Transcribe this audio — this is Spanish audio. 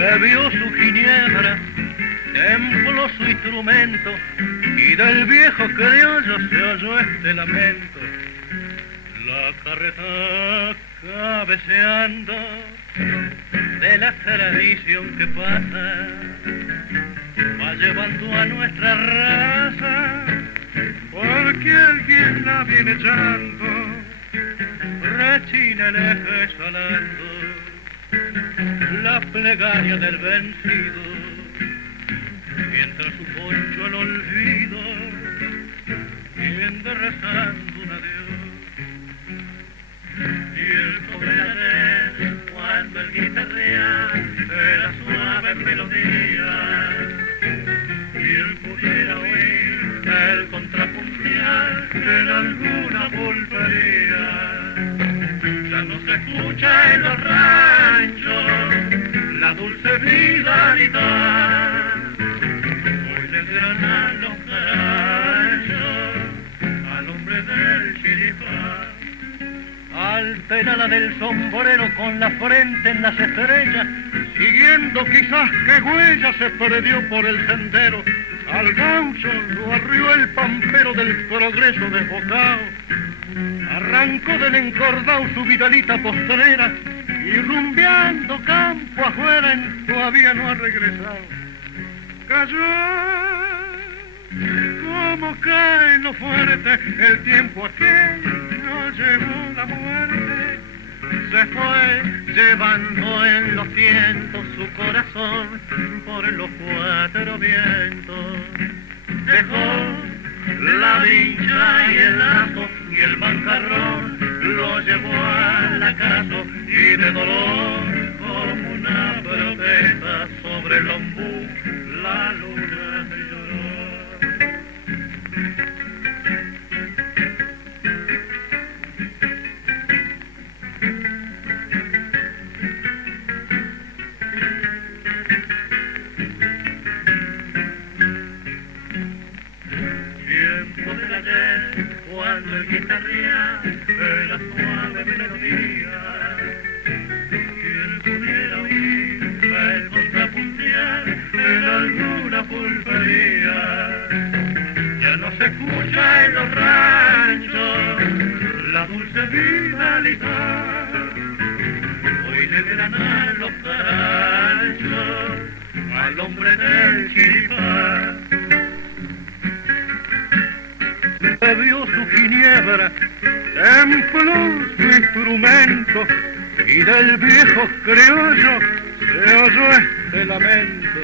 Bebió su ginebra, templó su instrumento y del viejo criollo se oyó este lamento. La carreta cabeceando de la tradición que pasa va llevando a nuestra raza, porque alguien la viene echando, rechina el eje exhalando la plegaria del vencido, mientras su poncho al olvido tiende rezando un adiós. Y el poder cuando el guitarrea era suave melodía, y él pudiera oír el contrapuntear en alguna pulpería. Ya no se escucha en los ranchos la dulce vida vital, hoy le granan los carachos al hombre del chiripán. Alterada del sombrero con la frente en las estrellas, siguiendo quizás qué huella se perdió por el sendero, al gaucho lo arrió el pampero del progreso desbocado, arrancó del encordado su vidalita postrera y rumbeando campo afuera todavía no ha regresado. Cayó como cae en lo fuerte el tiempo aquel, no llevó la muerte, se fue llevando en los cientos su corazón por los cuatro vientos. Dejó la vincha y el lazo y el manjarrón, lo llevó al acaso y de dolor como una protesta sobre el ombú la luna lloró. Cuando el guitarrea era suave melodía, y él pudiera oír el contrapuntear en alguna pulpería. Ya no se escucha en los ranchos la dulce vitalidad, hoy le granan los carachos al hombre del chiripán. Bebió su ginebra, templó su instrumento y del viejo criollo se oyó este lamento.